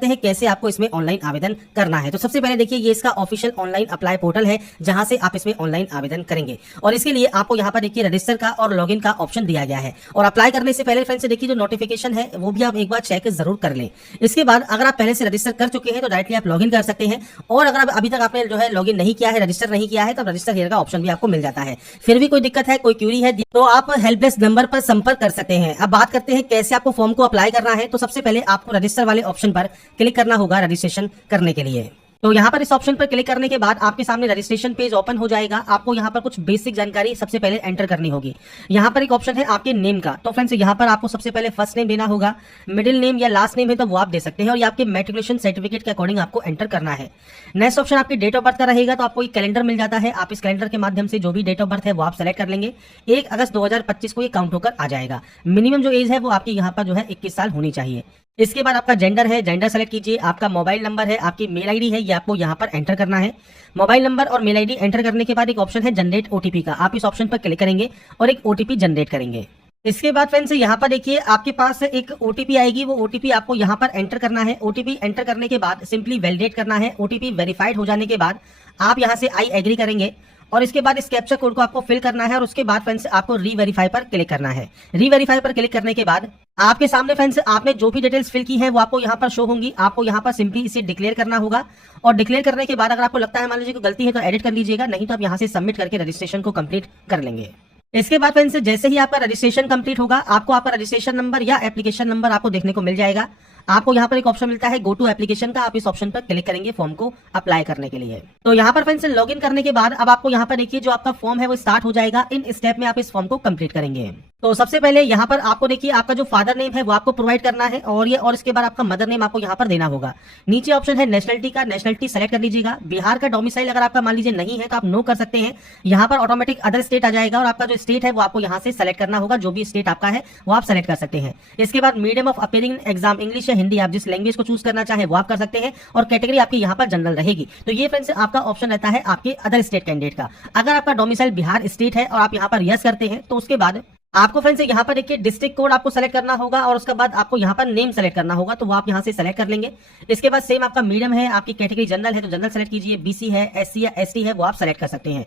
सकते हैं कैसे आपको इसमें ऑनलाइन आवेदन करना है। तो सबसे पहले देखिए ये इसका ऑफिशियल ऑनलाइन अप्लाई पोर्टल है जहां से आप इसमें ऑनलाइन आवेदन करेंगे और इसके लिए आपको यहाँ पर देखिए रजिस्टर का और लॉगिन का ऑप्शन दिया गया है। और अप्लाई करने से पहले फ्रेंड्स देखिए जो नोटिफिकेशन है वो भी आप एक बार चेक जरूर कर लें। इसके बाद अगर आप पहले से रजिस्टर कर चुके हैं तो डायरेक्टली आप लॉगिन कर सकते हैं और अगर अभी तक आपने जो है लॉगिन नहीं किया है, रजिस्टर नहीं किया है, तो रजिस्टर हियर का ऑप्शन भी आपको मिल जाता है। फिर भी कोई दिक्कत है, कोई क्यूरी है तो आप हेल्प डेस्क नंबर पर संपर्क कर सकते हैं। अब बात करते हैं कैसे आपको फॉर्म को अप्लाई करना है। तो सबसे पहले आपको रजिस्टर वाले ऑप्शन पर क्लिक करना होगा रजिस्ट्रेशन करने के लिए। तो यहाँ पर इस ऑप्शन पर क्लिक करने के बाद आपके सामने रजिस्ट्रेशन पेज ओपन हो जाएगा। आपको यहाँ पर कुछ बेसिक जानकारी सबसे पहले एंटर करनी होगी। यहाँ पर एक ऑप्शन है आपके नेम का। तो फ्रेंड्स यहाँ पर आपको सबसे पहले फर्स्ट नेम देना होगा, मिडिल नेम या लास्ट नेम है तो वो आप दे सकते हैं और ये आपके मैट्रिकुलेशन सर्टिफिकेट के अकॉर्डिंग आपको एंटर करना है। नेक्स्ट ऑप्शन आपकी डेट ऑफ बर्थ का रहेगा। तो आपको एक कैलेंडर मिल जाता है, आप इस कैलेंडर के माध्यम से जो भी डेट ऑफ बर्थ है वो आप सेलेक्ट कर लेंगे। 1 अगस्त 2025 को ये काउंट होकर आ जाएगा। मिनिमम जो एज है वो आपकी यहाँ पर जो है 21 साल होनी चाहिए। इसके बाद आपका जेंडर है, जेंडर सेलेक्ट कीजिए। आपका मोबाइल नंबर है, आपकी मेल आईडी है, ये आपको यहाँ पर एंटर करना है। मोबाइल नंबर और मेल आईडी एंटर करने के बाद एक ऑप्शन है जनरेट ओटीपी का। आप इस ऑप्शन पर क्लिक करेंगे और एक ओटीपी जनरेट करेंगे। इसके बाद फ्रेंड्स यहाँ पर देखिए आपके पास एक ओटीपी आएगी, वो ओटीपी आपको यहाँ पर एंटर करना है। ओटीपी एंटर करने के बाद सिंपली वैलिडेट करना है। ओटीपी वेरीफाइड हो जाने के बाद आप यहाँ से आई एग्री करेंगे और इसके बाद इस कैप्चा कोड को आपको फिल करना है और उसके बाद फ्रेंड्स आपको री-वेरीफाई पर क्लिक करना है। री-वेरीफाई पर क्लिक करने के बाद आपके सामने फ्रेंड्स आपने जो भी डिटेल्स फिल की है वो आपको यहाँ पर शो होंगी। आपको यहाँ पर सिंपली इसे डिक्लेयर करना होगा और डिक्लेयर करने के बाद अगर आपको लगता है मान लीजिए कोई गलती है तो एडिट कर लीजिएगा, नहीं तो आप यहाँ से सबमिट करके रजिस्ट्रेशन को कंप्लीट कर लेंगे। इसके बाद फ्रेंड्स जैसे ही आपका रजिस्ट्रेशन कंप्लीट होगा आपको आपका रजिस्ट्रेशन नंबर या एप्लीकेशन नंबर आपको देखने को मिल जाएगा। आपको यहाँ पर एक ऑप्शन मिलता है गो टू एप्लीकेशन का। आप इस ऑप्शन पर क्लिक करेंगे फॉर्म को अप्लाई करने के लिए। तो यहाँ पर फ्रेंड्स लॉगिन करने के बाद अब आपको यहाँ पर देखिए जो आपका फॉर्म है वो स्टार्ट हो जाएगा। इन स्टेप में आप इस फॉर्म को कंप्लीट करेंगे। तो सबसे पहले यहाँ पर आपको देखिए आपका जो फादर नेम है वो आपको प्रोवाइड करना है और इसके बाद आपका मदर नेम आपको यहाँ पर देना होगा। नीचे ऑप्शन है नेशनलिटी का, नेशनलिटी सेलेक्ट कर लीजिएगा। बिहार का डोमिसाइल अगर आपका मान लीजिए नहीं है तो आप नो कर सकते हैं। यहाँ पर ऑटोमेटिक अदर स्टेट आ जाएगा और आपका जो स्टेट है वो आपको यहाँ से सेलेक्ट करना होगा। जो भी स्टेट आपका है वो आप सेलेक्ट कर सकते हैं। इसके बाद medium of appearing exam English या हिंदी, आप जिस लैंग्वेज को चूज करना चाहे वो आप कर सकते हैं और कैटेगरी आपकी यहाँ पर जनरल रहेगी। तो ये फ्रेंड्स आपका ऑप्शन रहता है आपके अदर स्टेट कैंडिडेट का। अगर आपका डोमिसाइल बिहार स्टेट है और आप यहाँ पर यस करते हैं तो उसके बाद आपको फ्रेंड्स यहाँ पर देखिए डिस्ट्रिक्ट कोड आपको सेलेक्ट करना होगा और उसके बाद आपको यहाँ पर नेम सेलेक्ट करना होगा। तो वो आप यहाँ से सेलेक्ट कर लेंगे। इसके बाद सेम आपका मीडियम है, आपकी कैटेगरी जनरल है तो जनरल सेलेक्ट कीजिए। बीसी है, एससी या एसटी है वो आप सेलेक्ट कर सकते हैं।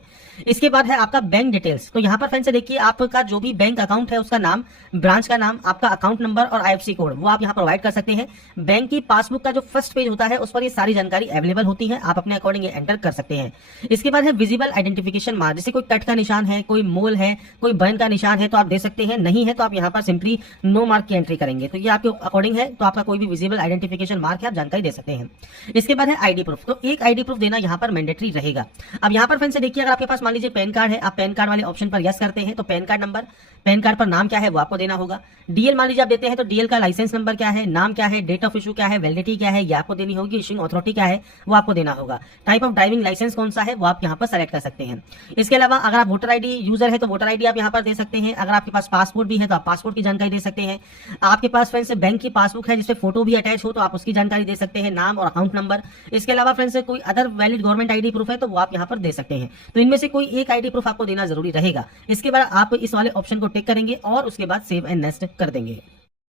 इसके बाद है आपका बैंक डिटेल्स। तो यहाँ पर फ्रेंड्स देखिए आपका जो भी बैंक अकाउंट है उसका नाम, ब्रांच का नाम, आपका अकाउंट नंबर और आईएफएससी कोड वो आप यहाँ प्रोवाइड कर सकते हैं। बैंक की पासबुक का जो फर्स्ट पेज होता है उस पर ये सारी जानकारी अवेलेबल होती है, आप अपने अकॉर्डिंग एंटर कर सकते हैं। इसके बाद है विजिबल आइडेंटिफिकेशन मार्क, जैसे कोई कट का निशान है, कोई मोल है, कोई बर्न का निशान है तो आप दे सकते हैं। नहीं है तो आप यहाँ पर सिंपली नो मार्क की एंट्री करेंगे। तो ये आपके अकॉर्डिंग है, तो आपका कोई भी विजिबल आइडेंटिफिकेशन मार्क है आप जानकारी दे सकते हैं। इसके बाद है आईडी प्रूफ। तो एक आईडी प्रूफ देना यहाँ पर मैंडेटरी रहेगा। अब यहाँ पर फ्रेंड्स देखिए अगर आपके पास मान लीजिए पैन कार्ड है, आप पैन कार्ड वाले ऑप्शन पर यस करते हैं तो pan card number, pan card पर नाम क्या है वो आपको देना होगा। डीएल मान लीजिए आप देते हैं तो डीएल का लाइसेंस नंबर क्या है, नाम क्या है, डेट ऑफ इशू क्या है, वैलिडिटी क्या है ये आपको देनी होगी। इशूइंग अथॉरिटी क्या है वो आपको देना होगा। टाइप ऑफ ड्राइविंग लाइसेंस कौन सा है वो आप यहाँ पर सेलेक्ट कर सकते हैं। इसके अलावा अगर आप वोटर आईडी यूजर है तो वोटर आईडी आप यहाँ पर दे सकते हैं। अगर आपके पास पासपोर्ट भी है तो आप पासपोर्ट की जानकारी दे सकते हैं। आपके पास फ्रेंड्स बैंक की पासबुक है जिसपे फोटो भी अटैच हो तो आप उसकी जानकारी दे सकते हैं, नाम और अकाउंट नंबर। इसके अलावा फ्रेंड्स कोई other valid government ID proof है तो वो आप यहाँ पर दे सकते हैं। तो इनमें से कोई एक आईडी प्रूफ आपको देना जरूरी रहेगा। इसके बाद आप इस वाले ऑप्शन को टिक करेंगे और उसके बाद सेव एंड नेक्स्ट कर देंगे।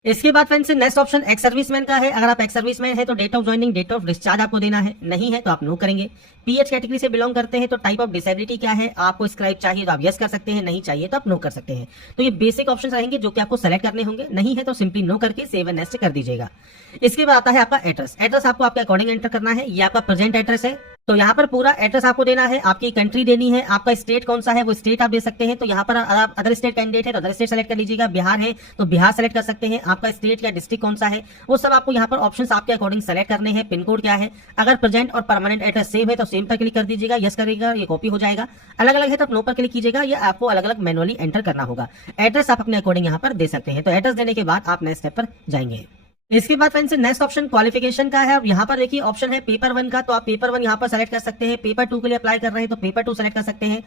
इसके बाद friends next option ex serviceman का है। अगर आप एक्स सर्विसमैन है तो date of joining, date of discharge आपको देना है। नहीं है तो आप नो करेंगे। पीएच कैटेगरी से बिलोंग करते हैं तो टाइप ऑफ डिसेबिलिटी क्या है, आपको स्क्राइब चाहिए तो आप यस कर सकते हैं, नहीं चाहिए तो आप नो कर सकते हैं। तो ये बेसिक ऑप्शन रहेंगे जो कि आपको सेलेक्ट करने होंगे। नहीं है तो सिंपली नो करके सेव एंड नेक्स्ट कर दीजिएगा। इसके बाद आता है आपका एड्रेस। एड्रेस आपको आपके अकॉर्डिंग एंटर करना है। ये आपका प्रेजेंट एड्रेस है तो यहाँ पर पूरा एड्रेस आपको देना है। आपकी कंट्री देनी है, आपका स्टेट कौन सा है वो स्टेट आप दे सकते हैं। तो यहाँ पर आप अदर स्टेट कैंडिडेट है तो अदर स्टेट सेलेक्ट कर लीजिएगा। बिहार है तो बिहार सेलेक्ट कर सकते हैं। आपका स्टेट या डिस्ट्रिक्ट कौन सा है वो सब आपको यहाँ पर ऑप्शंस आपके अकॉर्डिंग सेलेक्ट करने हैं। पिन कोड क्या है, अगर प्रेजेंट और परमानेंट एड्रेस सेम है तो सेम पर क्लिक कर दीजिएगा, यस करेगा, ये कॉपी हो जाएगा। अलग अलग है तो आप नो पर क्लिक कीजिएगा, ये आपको अलग अलग मैनुअली एंटर करना होगा। एड्रेस आप अपने अकॉर्डिंग यहाँ पर दे सकते हैं। तो एड्रेस देने के बाद आप नेक्स्ट स्टेप पर जाएंगे। इसके बाद फ्रेंड्स नेक्स्ट ऑप्शन क्वालिफिकेशन का है। अब यहाँ पर देखिए ऑप्शन है पेपर 1 का, तो आप पेपर 1 यहाँ पर सेलेक्ट कर सकते हैं। पेपर 2 के लिए अप्लाई कर रहे हैं तो पेपर 2 सेलेक्ट कर सकते हैं।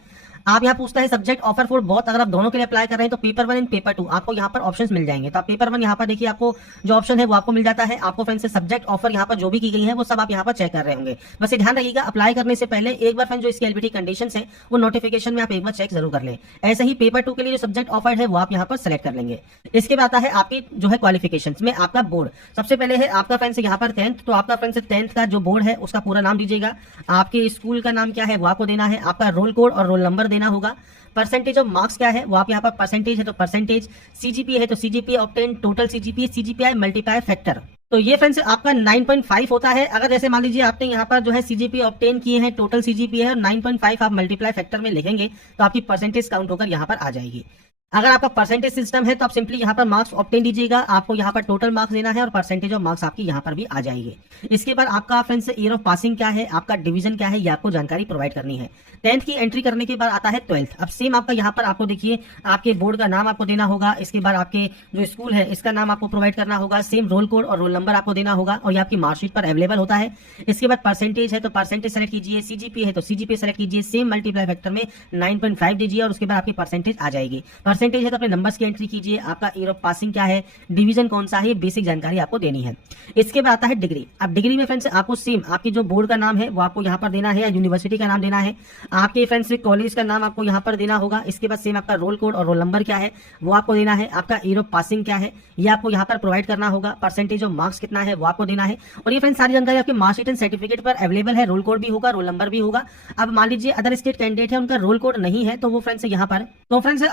आप यहाँ पूछता है सब्जेक्ट ऑफर फॉर बोथ, अगर आप दोनों के लिए अप्लाई कर रहे हैं तो पेपर 1 एंड पेपर 2 आपको यहाँ पर ऑप्शंस मिल जाएंगे। तो आप पेपर 1 यहाँ पर देखिए आपको जो ऑप्शन है वो आपको मिल जाता है। आपको फ्रेंड्स सब्जेक्ट ऑफर यहाँ पर जो भी की गई है वो सब आप यहाँ पर चेक कर रहे होंगे। बस ये ध्यान रखिएगा अप्लाई करने से पहले एक बार फ्रेंड्स जो इसकी एलिजिबिलिटी कंडीशंस है वो नोटिफिकेशन में आप एक बार चेक जरूर कर लें। ऐसे ही पेपर 2 के लिए जो सब्जेक्ट ऑफर्ड है वो आप यहाँ पर सेलेक्ट कर लेंगे। इसके बाद आता है आपकी जो है क्वालिफिकेशंस में आपका बोर्ड। सबसे पहले है आपका फ्रेंड्स यहाँ पर 10th, तो आपका फ्रेंड्स 10th का जो बोर्ड है उसका पूरा नाम दीजिएगा। आपके स्कूल का नाम क्या है वो आपको देना है। आपका रोल कोड और रोल नंबर देना होगा। परसेंटेज ऑफ मार्क्स क्या है वो आप यहाँ पर परसेंटेज है तो परसेंटेज, सीजीपीए है तो CGPA obtain, total CGPA, CGPI multiply factor. तो ये फ्रेंड्स आपका 9.5 होता है। अगर जैसे मान लीजिए आपने यहाँ पर जो है सीजीपीए ऑब्टेन किए हैं, टोटल सीजीपीए है और 9.5 आप मल्टीप्लाई फैक्टर में लिखेंगे तो आपकी परसेंटेज काउंट होकर यहाँ पर आ जाएगी। अगर आपका परसेंटेज सिस्टम है तो आप सिंपली यहाँ पर मार्क्स ऑब्टेन दीजिएगा। आपको यहाँ पर टोटल मार्क्स देना है और परसेंटेज ऑफ मार्क्स आपकी यहाँ पर भी आ जाएगी। इसके बाद आपका फ्रेंड्स ईयर ऑफ पासिंग क्या है, आपका डिवीजन क्या है, ये आपको जानकारी प्रोवाइड करनी है। 10th की एंट्री करने के बाद आता है 12th। अब सेम आपका यहाँ पर आपको देखिए आपके बोर्ड का नाम आपको देना होगा। इसके बाद आपके जो स्कूल है इसका नाम आपको प्रोवाइड करना होगा। सेम रोल कोड और रोल नंबर आपको देना होगा और ये आपकी मार्कशीट पर अवेलेबल होता है। इसके बाद परसेंटेज है तो परसेंटेज सेलेक्ट कीजिए, सीजीपी है तो सीजीपी सेलेक्ट कीजिए, सेम मल्टीप्लाई फैक्टर में 9.5 दीजिए और उसके बाद आपकी परसेंटेज आ जाएगी। परसेंटेज है तो अपने नंबर्स की एंट्री कीजिए। आपका ईयर ऑफ पासिंग क्या है, डिवीजन कौन सा है, बेसिक जानकारी आपको देनी है। इसके बाद आता है डिग्री। अब डिग्री में फ्रेंड्स आपको सेम आपकी जो बोर्ड का नाम है वो आपको यहाँ पर देना है या यूनिवर्सिटी का नाम देना है। आपके फ्रेंड्स कॉलेज का नाम आपको यहाँ पर देना होगा। इसके बाद सेम आपका रोल कोड और रोल नंबर क्या है वो आपको देना है। आपका ईयर ऑफ पासिंग क्या है ये आपको यहाँ पर प्रोवाइड करना होगा। परसेंटेज ऑफ मार्क्स कितना है वो आपको देना है। और ये फ्रेंड्स सारी जानकारी आपके मार्कशीट एंड सर्टिफिकेट पर अवेलेबल है। रोल कोड भी होगा, रोल नंबर भी होगा। अब मान लीजिए अदर स्टेट कैंडिडेट है उनका रोल कोड नहीं है तो वो फ्रेंड्स यहाँ पर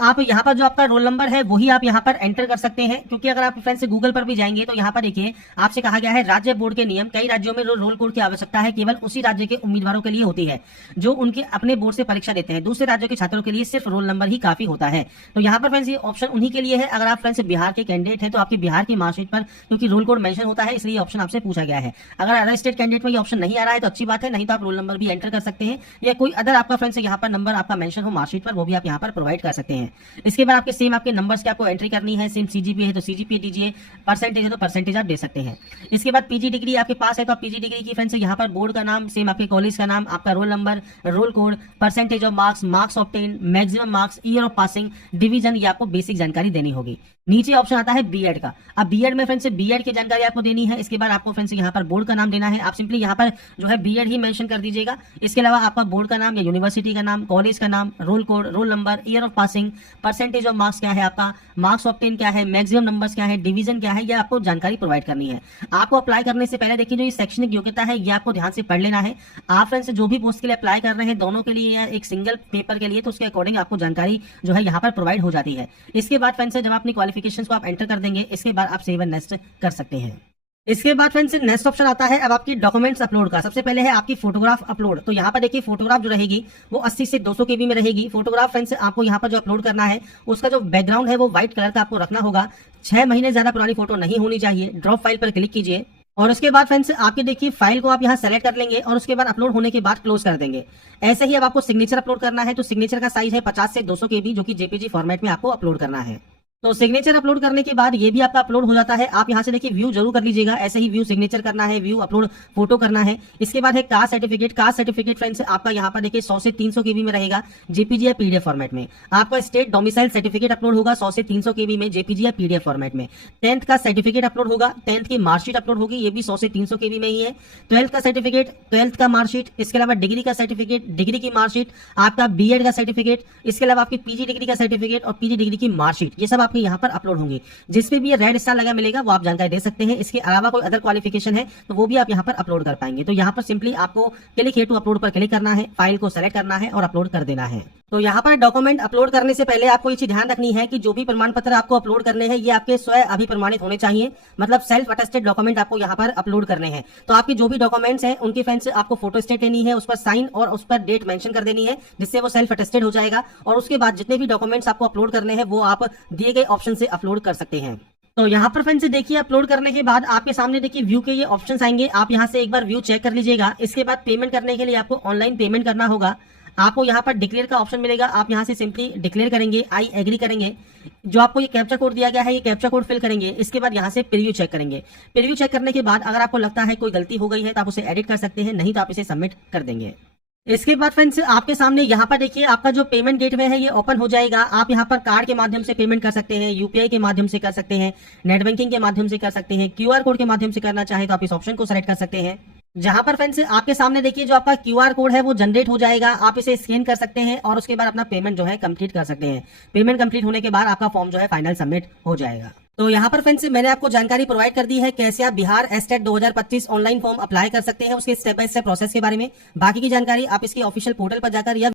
आप यहाँ पर जो आपका रोल नंबर है वही आप यहाँ पर एंटर कर सकते हैं। क्योंकि अगर आप फ्रेंड्स गूगल पर भी जाएंगे तो यहाँ पर देखिए आपसे कहा गया है राज्य बोर्ड के नियम। कई राज्यों में रोल कोड की आवश्यकता है केवल उसी राज्य के उम्मीदवारों के लिए होती है जो उनके अपने बोर्ड से परीक्षा देते हैं। दूसरे राज्यों के छात्रों के लिए सिर्फ रोल नंबर ही काफी होता है। तो यहाँ पर फ्रेंड्स ये ऑप्शन उन्हीं के लिए है। अगर आप फ्रेंड्स बिहार के कैंडिडेट है तो आपके बिहार की मार्कशीट पर क्योंकि रोल कोड मेंशन होता है इसलिए ऑप्शन आपसे पूछा गया है। अगर अदर स्टेट कैंडिडेट में ये ऑप्शन नहीं आ रहा है तो अच्छी बात है, नहीं तो आप रोल नंबर भी एंटर कर सकते हैं या कोई अदर आपका फ्रेंड्स यहाँ पर नंबर आपका मेंशन हो मार्कशीट पर वो भी आप यहाँ पर प्रोवाइड कर सकते हैं। इसके बाद आपके सेम आपके नंबर्स की आपको एंट्री करनी है। सेम सीजीपी है तो सीजीपी दीजिए, परसेंटेज है तो परसेंटेज आप दे सकते हैं। इसके बाद पीजी डिग्री आपके पास है तो आप पीजी डिग्री की फ्रेंड्स यहाँ पर बोर्ड का नाम, सेम आपके कॉलेज का नाम, आपका roll number, roll code, percentage of marks, marks obtain, maximum marks, year of passing, division, ये आपको बेसिक जानकारी देनी होगी। नीचे ऑप्शन आता है बीएड का। अब बीएड में फ्रेंड्स बीएड की जानकारी आपको देनी है। इसके बाद आपको फ्रेंड्स यहाँ पर बोर्ड का नाम देना है। आप सिंपली यहाँ पर जो है बीएड ही मेंशन कर दीजिएगा। इसके अलावा आपका बोर्ड का नाम या यूनिवर्सिटी का नाम, कॉलेज का नाम, roll code, roll number, year of passing, percentage of marks क्या है आपका, मार्क्स ऑब्टेन क्या है, मैक्सिमम नंबर्स क्या है, डिवीजन क्या है, ये आपको जानकारी प्रोवाइड करनी है। आपको अप्लाई करने से पहले देखिए जो ये शैक्षणिक योग्यता है ये आपको ध्यान से पढ़ लेना है। आप फ्रेंड्स जो भी पोस्ट के लिए अप्लाई कर रहे हैं दोनों के लिए या एक सिंगल पेपर के लिए तो उसके अकॉर्डिंग आपको जानकारी जो है यहाँ पर प्रोवाइड हो जाती है। इसके बाद फ्रेंड्स जब अपनी क्वालिफिकेशन को आप एंटर कर देंगे इसके बाद आप सेव एंड नेक्स्ट कर सकते हैं। इसके बाद फ्रेंड्स नेक्स्ट ऑप्शन आता है अब आपकी डॉक्यूमेंट्स अपलोड का। सबसे पहले है आपकी फोटोग्राफ अपलोड। तो यहाँ पर देखिए फोटोग्राफ जो रहेगी वो 80 से 200 केबी में रहेगी। फोटोग्राफ फ्रेंड्स आपको यहाँ पर जो अपलोड करना है उसका जो बैकग्राउंड है वो व्हाइट कलर का आपको रखना होगा। 6 महीने ज्यादा पुरानी फोटो नहीं होनी चाहिए। ड्रॉप फाइल पर क्लिक कीजिए और उसके बाद फ्रेंड्स आपके देखिए फाइल को आप यहाँ सेलेक्ट कर लेंगे और उसके बाद अपलोड होने के बाद क्लोज कर देंगे। ऐसे ही अब आपको सिग्नेचर अपलोड करना है। तो सिग्नेचर का साइज है 50 से 200 केबी जो कि जेपीजी फॉर्मेट में आपको अपलोड करना है। तो सिग्नेचर अपलोड करने के बाद ये भी आपका अपलोड हो जाता है। आप यहाँ से देखिए व्यू जरूर कर लीजिएगा। ऐसे ही व्यू सिग्नेचर करना है, व्यू अपलोड फोटो करना है। इसके बाद है caste certificate. Caste certificate friends आपका यहाँ पर देखिए 100 से 300 केबी में रहेगा जेपीजी या पीडीएफ फॉर्मेट में। आपका स्टेट डोमिसाइल सर्टिफिकेट अपलोड होगा 100 से 300 केबी में जेपीजी या पीडीएफ फॉर्मेट में। 10th का सर्टिफिकेट अपलोड होगा, 10th की मार्कशीट अपलोड होगी, ये भी 100 से 300 केबी में ही है। 12th का सर्टिफिकेट, 12th का मार्कशीट, इसके अलावा डिग्री का सर्टिफिकेट, डिग्री की मार्कशीट, आपका बीएड का सर्टिफिकेट, इसके अलावा आपकी पीजी डिग्री का सर्टिफिकेट और पीजी डिग्री की मार्कशीट, ये सब आपके यहाँ पर अपलोड होंगे। जिसपे भी ये रेड स्टार लगा मिलेगा वो आप जानकारी दे सकते हैं। इसके अलावा कोई अदर क्वालिफिकेशन है तो वो भी आप यहाँ पर अपलोड कर पाएंगे। तो यहाँ पर सिंपली आपको क्लिक हियर टू अपलोड पर क्लिक करना है, फाइल को सेलेक्ट करना है और अपलोड कर देना है। तो यहाँ पर डॉक्यूमेंट अपलोड करने से पहले आपको ये चीज ध्यान रखनी है कि जो भी प्रमाण पत्र आपको अपलोड करने हैं ये आपके स्वयं अभिप्रमाणित होने चाहिए। मतलब सेल्फ अटेस्टेड डॉक्यूमेंट आपको यहाँ पर अपलोड करने हैं। तो आपके जो भी डॉक्यूमेंट्स हैं उनकी फ्रेंड्स आपको फोटो स्टेट लेनी है, उस पर साइन और उस पर डेट मेंशन कर देनी है जिससे वो सेल्फ अटेस्टेड हो जाएगा। और उसके बाद जितने भी डॉक्यूमेंट्स आपको अपलोड करने हैं वो आप दिए गए ऑप्शन से अपलोड कर सकते हैं। तो यहाँ पर फ्रेंड्स देखिए अपलोड करने के बाद आपके सामने देखिए व्यू के ये ऑप्शंस आएंगे। आप यहाँ से एक बार व्यू चेक कर लीजिएगा। इसके बाद पेमेंट करने के लिए आपको ऑनलाइन पेमेंट करना होगा। आपको यहाँ पर डिक्लेयर का ऑप्शन मिलेगा। आप यहाँ से सिंपली डिक्लेयर करेंगे, आई एग्री करेंगे। जो आपको ये कैप्चा कोड दिया गया है ये कैप्चा कोड फिल करेंगे। इसके बाद यहाँ से प्रीव्यू चेक करेंगे। प्रीव्यू चेक करने के बाद अगर आपको लगता है कोई गलती हो गई है तो आप उसे एडिट कर सकते हैं, नहीं तो आप इसे सबमिट कर देंगे। इसके बाद फ्रेंड्स आपके सामने यहाँ पर देखिए आपका जो पेमेंट गेटवे है ये ओपन हो जाएगा। आप यहाँ पर कार्ड के माध्यम से पेमेंट कर सकते हैं, यूपीआई के माध्यम से कर सकते हैं, नेट बैंकिंग के माध्यम से कर सकते हैं, क्यूआर कोड के माध्यम से करना चाहे तो आप इस ऑप्शन को सेलेक्ट कर सकते हैं। जहां पर फ्रेंड्स आपके सामने देखिए जो आपका क्यूआर कोड है वो जनरेट हो जाएगा। आप इसे स्कैन कर सकते हैं और उसके बाद अपना पेमेंट जो है कंप्लीट कर सकते हैं। पेमेंट कंप्लीट होने के बाद आपका फॉर्म जो है फाइनल सबमिट हो जाएगा। तो यहाँ पर फ्रेंड्स मैंने आपको जानकारी प्रोवाइड कर दी है कैसे आप Bihar estate 2025 online form apply कर सकते हैं, उसके स्टेप बाय स्टेप प्रोसेस के बारे में। बाकी की जानकारी आप इसकी ऑफिशियल पोर्टल पर जाकर या